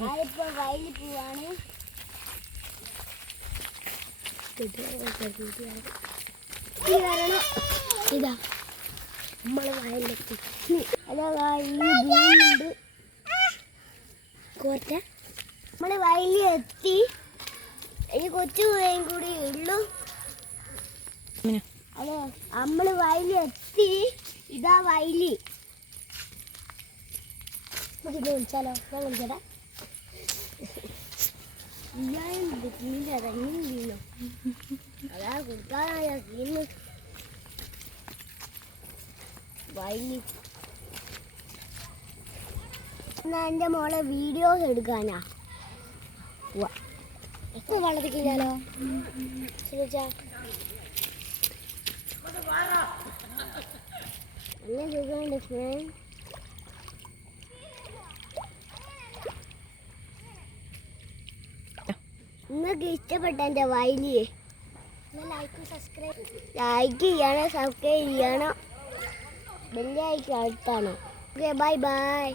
ഞാനിപ്പോൾ വയലിൽ പോവാണ്. ഇതാ നമ്മൾ വയലിലെത്തി. അതാ ഉണ്ട് കോറ്റ. നമ്മൾ വയലിലെത്തി. ഈ കൊച്ചു പോയും കൂടി ഉള്ളു. അതെ, നമ്മൾ വയലിലെത്തി. ഇതാ വയലി. വിളിച്ചാലോ? ഞാൻ വിളിച്ചേട്ടാ. അതാ കൊടുക്കാനായ വയലി. എന്നാ എൻ്റെ മോളെ വീഡിയോസ് എടുക്കാനാ. എപ്പോൾ വളർത്തിക്കില്ലാലോ നല്ല സുഖമുണ്ട് ഫ്രണ്ട്. നിങ്ങൾക്ക് ഇഷ്ടപ്പെട്ട എൻ്റെ വയലിയെ ലൈക്ക് ചെയ്യണം, സബ്സ്ക്രൈബ് ചെയ്യണം. ബെല്ലൈക്കൺ അടുത്താണ്. Okay, bye bye.